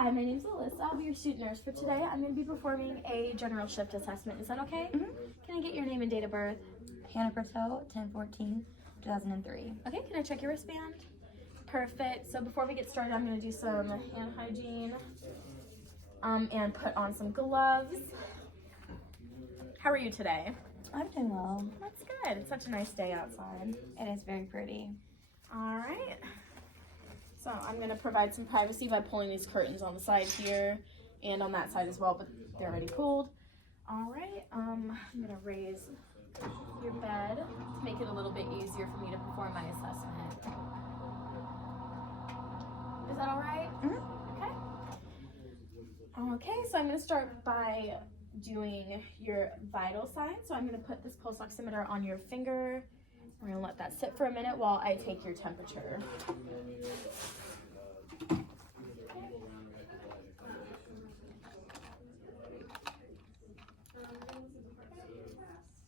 Hi, my name's Alyssa. I'll be your student nurse for today. I'm going to be performing a general shift assessment. Is that okay? Can I get your name and date of birth? Hannah Purcell, 10/14/2003. Okay, can I check your wristband? Perfect. So before we get started, I'm going to do some hand hygiene and put on some gloves. How are you today? I'm doing well. That's good. It's such a nice day outside. It is very pretty. All right. So I'm going to provide some privacy by pulling these curtains on the side here and on that side as well, but they're already pulled. All right. I'm going to raise your bed to make it a little bit easier for me to perform my assessment. Is that all right? Okay. Okay, so I'm going to start by doing your vital signs. So I'm going to put this pulse oximeter on your finger. We're going to let that sit for a minute while I take your temperature.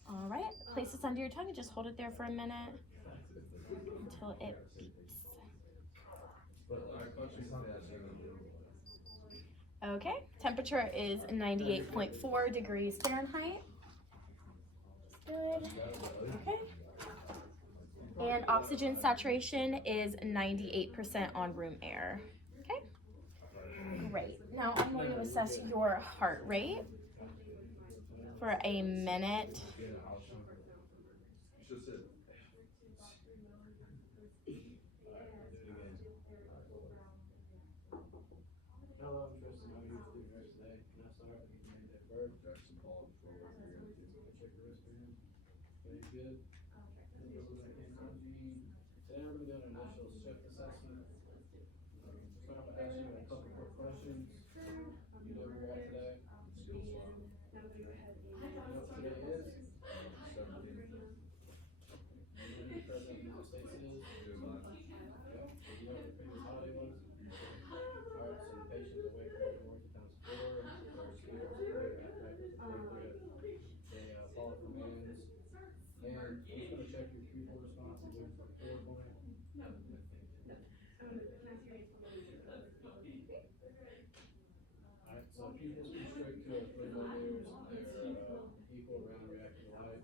All right, place this under your tongue and just hold it there for a minute until it beeps. Okay, temperature is 98.4 degrees Fahrenheit. Good. Okay. And oxygen saturation is 98% on room air. Okay. Great. Now I'm going to assess your heart rate for a minute. Hello, I'm Tristan. I'll be your student nurse today. Can I start with your name and date of birth? Jackson Paul, check your wristband. Very good. Hand hygiene. Today we're going to do an initial shift assessment. So I'm going to ask you a couple quick questions. You know where you're at today? You know what today is? You know who the President of the United States is? Okay. Do you know what the previous holiday was? Alright, so the patient is awake for more times 4. They follow from hands. And I'm just going to check your pupil response and do it for the four point. Alright, so pupils constrict to 3 millimeters and they're equal around reactive light.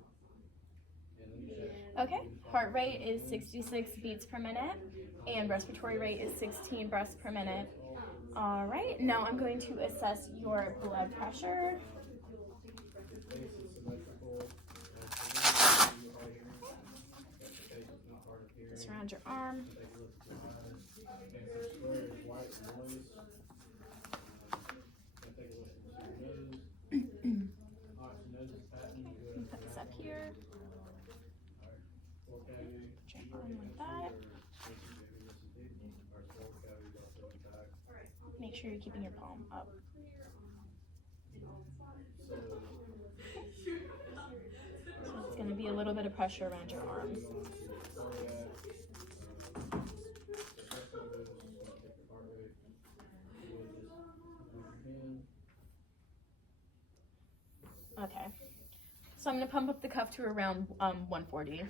And let me check. Okay, heart rate is 66 beats per minute and respiratory rate is 16 breaths per minute. All right, now I'm going to assess your blood pressure. Just around your arm. Put this up here. Check on like that. Make sure you're keeping your palm up. So it's going to be a little bit of pressure around your arms. Okay. So I'm going to pump up the cuff to around 140. Okay.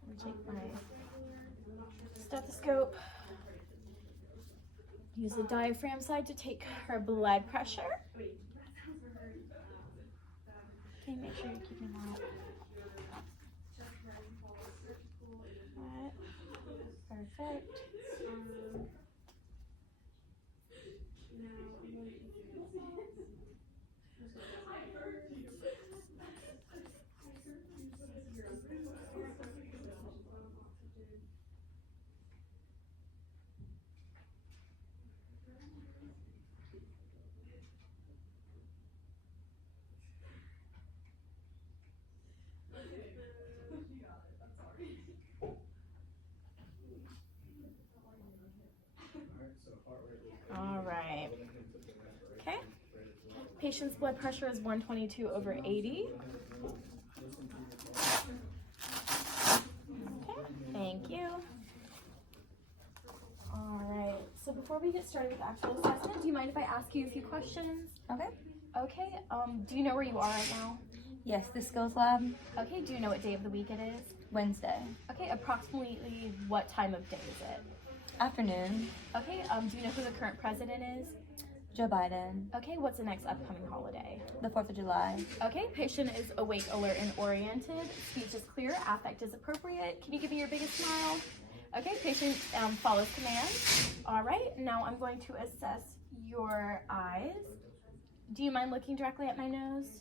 I'm going to take my stethoscope. Use the diaphragm side to take her blood pressure. Okay, make sure you're keeping that. Perfect. All right. Okay. Patient's blood pressure is 122/80. Okay, thank you. All right. So before we get started with the actual assessment, do you mind if I ask you a few questions? Okay. Okay. Do you know where you are right now? Yes, the skills lab, Okay, do you know what day of the week it is? Wednesday. Okay, approximately what time of day is it? Afternoon, Okay, do you know who the current president is? Joe Biden. Okay, what's the next upcoming holiday? The 4th of July. Okay, patient is awake, alert, and oriented. Speech is clear, affect is appropriate. Can you give me your biggest smile? Okay, patient follows commands. All right, now I'm going to assess your eyes. Do you mind looking directly at my nose?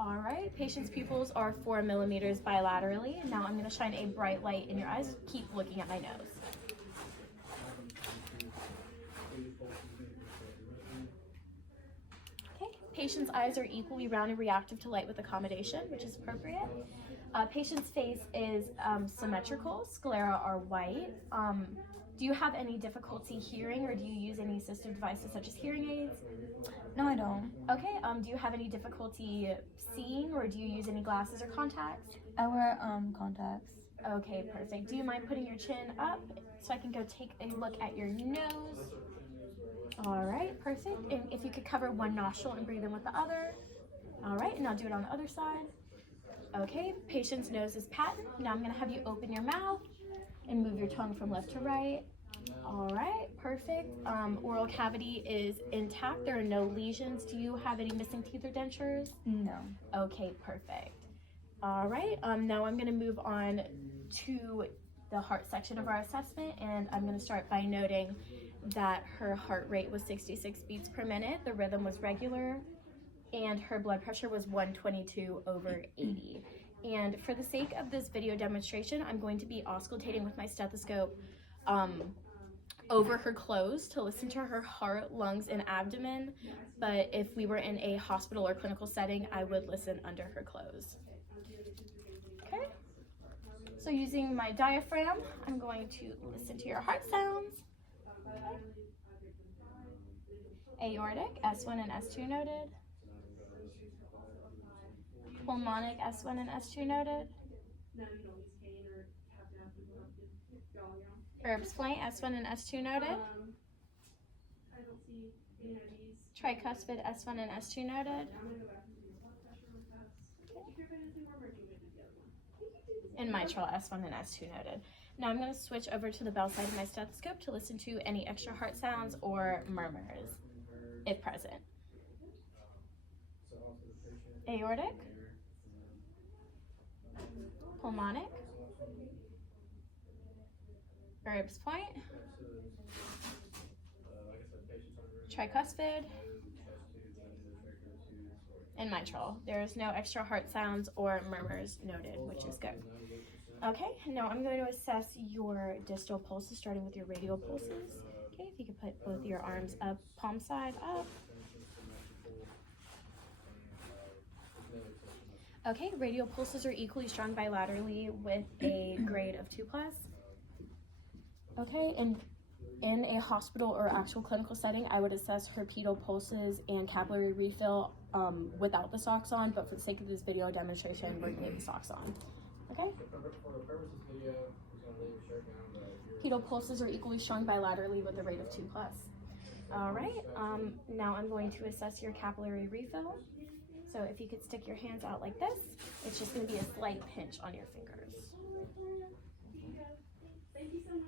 All right, patient's pupils are 4 millimeters bilaterally. Now I'm going to shine a bright light in your eyes. Keep looking at my nose. Okay, patient's eyes are equally round and reactive to light with accommodation, which is appropriate. Patient's face is symmetrical. Sclera are white. Do you have any difficulty hearing, or do you use any assistive devices such as hearing aids? No, I don't. Okay, do you have any difficulty seeing, or do you use any glasses or contacts? I wear contacts. Okay, perfect. Do you mind putting your chin up so I can go take a look at your nose? All right, perfect. And if you could cover one nostril and breathe in with the other. All right, and I'll do it on the other side. Okay, patient's nose is patent. Now I'm going to have you open your mouth and move your tongue from left to right. All right, perfect. Oral cavity is intact. There are no lesions. Do you have any missing teeth or dentures? No. Okay, perfect. All right, now I'm going to move on to the heart section of our assessment, and I'm going to start by noting that her heart rate was 66 beats per minute, the rhythm was regular, and her blood pressure was 122/80. And for the sake of this video demonstration, I'm going to be auscultating with my stethoscope over her clothes to listen to her heart, lungs, and abdomen. But if we were in a hospital or clinical setting, I would listen under her clothes. Okay. So using my diaphragm, I'm going to listen to your heart sounds. Okay. Aortic, S1 and S2 noted. Pulmonic, S1 and S2 noted. Herbs flank, S1 and S2 noted. Tricuspid, S1 and S2 noted. And mitral, S1 and S2 noted. Now I'm going to switch over to the bell side of my stethoscope to listen to any extra heart sounds or murmurs, if present. Aortic. Pulmonic. Herbs point. Tricuspid. And mitral. There is no extra heart sounds or murmurs noted, which is good. Okay, now I'm going to assess your distal pulses, starting with your radial pulses. Okay, if you could put both your arms up, palm side up. Okay, radial pulses are equally strong bilaterally with a grade of 2+. Okay, and in a hospital or actual clinical setting, I would assess her pedal pulses and capillary refill without the socks on, but for the sake of this video demonstration, we're going to leave the socks on. Okay? Pedal pulses are equally strong bilaterally with a rate of 2+. All right, now I'm going to assess your capillary refill. So if you could stick your hands out like this, it's just going to be a slight pinch on your fingers. Thank you so much.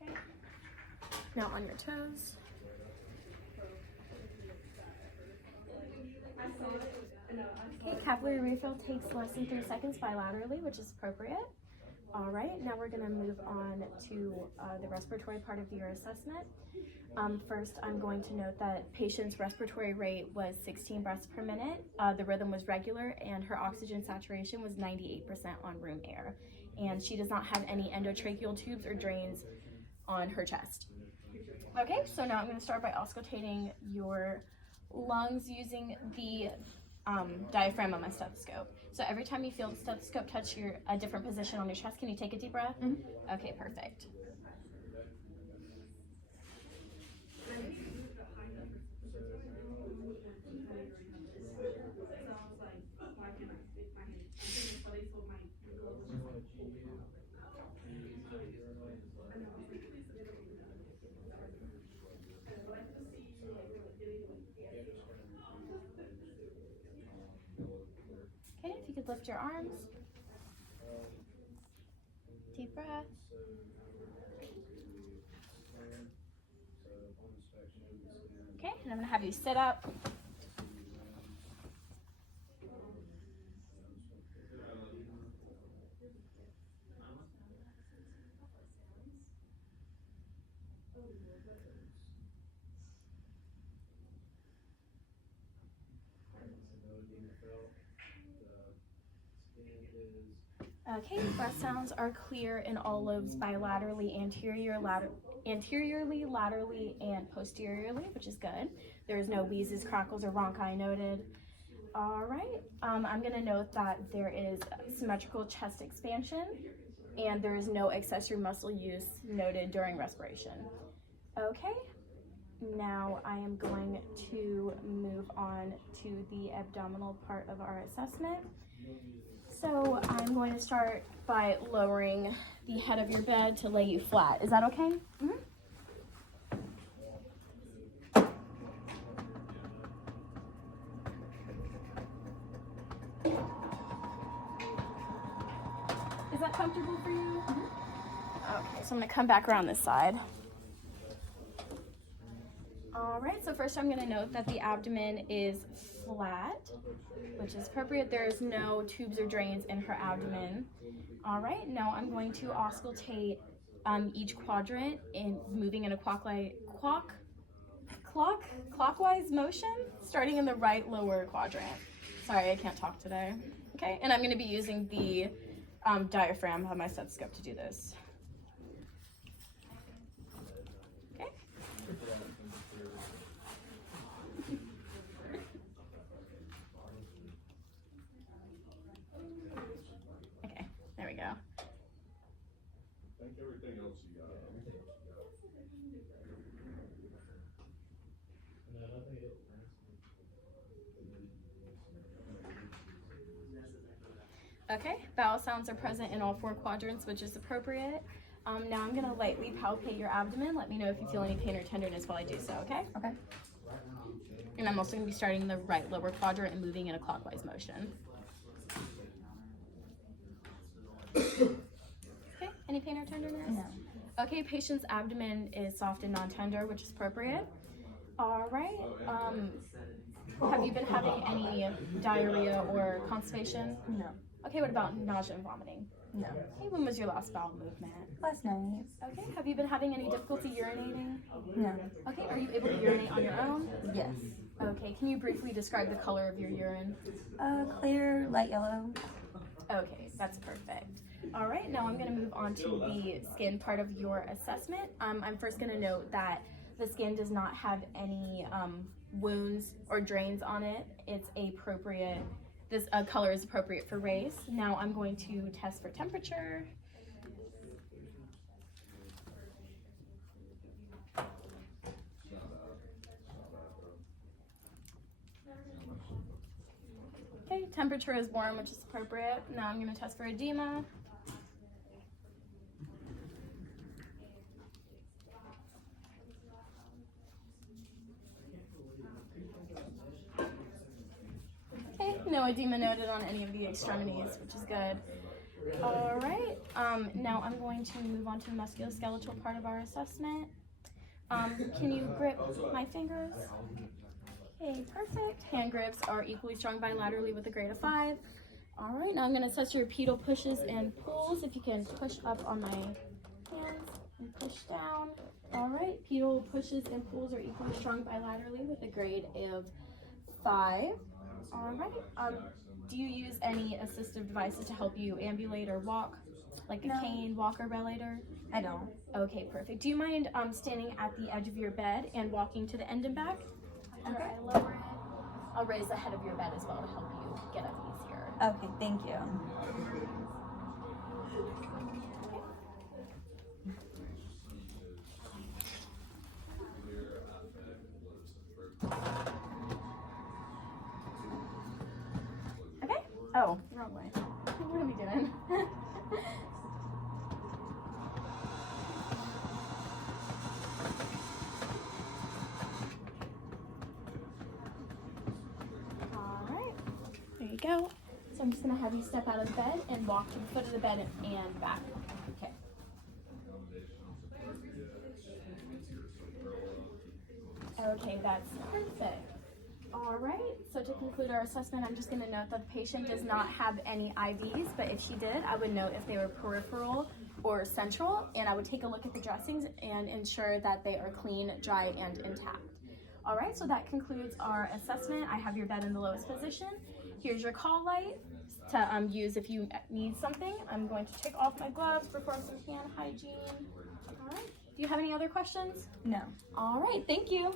Okay. Now on your toes. Okay, capillary refill takes less than 3 seconds bilaterally, which is appropriate. All right, now we're going to move on to the respiratory part of your assessment. First, I'm going to note that patient's respiratory rate was 16 breaths per minute. The rhythm was regular, and her oxygen saturation was 98% on room air. And she does not have any endotracheal tubes or drains on her chest. Okay, so now I'm going to start by auscultating your lungs using the diaphragm on my stethoscope. So every time you feel the stethoscope touch a different position on your chest, can you take a deep breath? Mm-hmm. Okay, perfect. you could lift your arms. Deep breath. Okay, and I'm gonna have you sit up. Okay, breath sounds are clear in all lobes bilaterally, anteriorly, laterally, and posteriorly, which is good. There is no wheezes, crackles, or rhonchi noted. All right, I'm gonna note that there is symmetrical chest expansion and there is no accessory muscle use noted during respiration. Okay, now I am going to move on to the abdominal part of our assessment. So I'm going to start by lowering the head of your bed to lay you flat. Is that okay? Mm-hmm. Is that comfortable for you? Mm-hmm. Okay, so I'm going to come back around this side. All right, so first I'm going to note that the abdomen is flat, which is appropriate. There's no tubes or drains in her abdomen. All right, now I'm going to auscultate each quadrant in moving in a clockwise motion, starting in the right lower quadrant. Sorry, I can't talk today. Okay, and I'm going to be using the diaphragm of my stethoscope to do this. Okay. Okay, there we go. Think everything else you got. Okay, bowel sounds are present in all 4 quadrants, which is appropriate. Now I'm going to lightly palpate your abdomen. Let me know if you feel any pain or tenderness while I do so, okay? Okay. And I'm also going to be starting in the right lower quadrant and moving in a clockwise motion. Okay, any pain or tenderness? No. Okay, patient's abdomen is soft and non-tender, which is appropriate. All right. Have you been having any diarrhea or constipation? No. Okay, what about nausea and vomiting? No. Okay, when was your last bowel movement? Last night. Okay, have you been having any difficulty urinating? No. Okay, are you able to urinate on your own? Yes. Okay, can you briefly describe the color of your urine? Clear, light yellow. Okay, that's perfect. All right, now I'm going to move on to the skin part of your assessment. I'm first going to note that the skin does not have any wounds or drains on it. It's appropriate. This color is appropriate for race. Now I'm going to test for temperature. Okay, temperature is warm, which is appropriate. Now I'm going to test for edema. Okay, no edema noted on any of the extremities, which is good. All right, now I'm going to move on to the musculoskeletal part of our assessment. Can you grip my fingers? Okay, perfect. Hand grips are equally strong bilaterally with a grade of 5. All right, now I'm going to assess your pedal pushes and pulls. If you can push up on my hands and push down. All right, pedal pushes and pulls are equally strong bilaterally with a grade of 5. All right, do you use any assistive devices to help you ambulate or walk? Like a cane, walker, relator? I don't. Okay, perfect. Do you mind standing at the edge of your bed and walking to the end and back? After I lower it, I'll raise the head of your bed as well to help you get up easier. Okay, thank you. Okay? Oh, wrong way. What are we doing? All right. There you go. So I'm just gonna have you step out of the bed and walk to the foot of the bed and back. Okay. Okay, that's perfect. All right, so to conclude our assessment, I'm just gonna note that the patient does not have any IVs, but if she did, I would note if they were peripheral or central, and I would take a look at the dressings and ensure that they are clean, dry, and intact. All right, so that concludes our assessment. I have your bed in the lowest position. Here's your call light to use if you need something. I'm going to take off my gloves, perform some hand hygiene. All right, do you have any other questions? No. All right, thank you.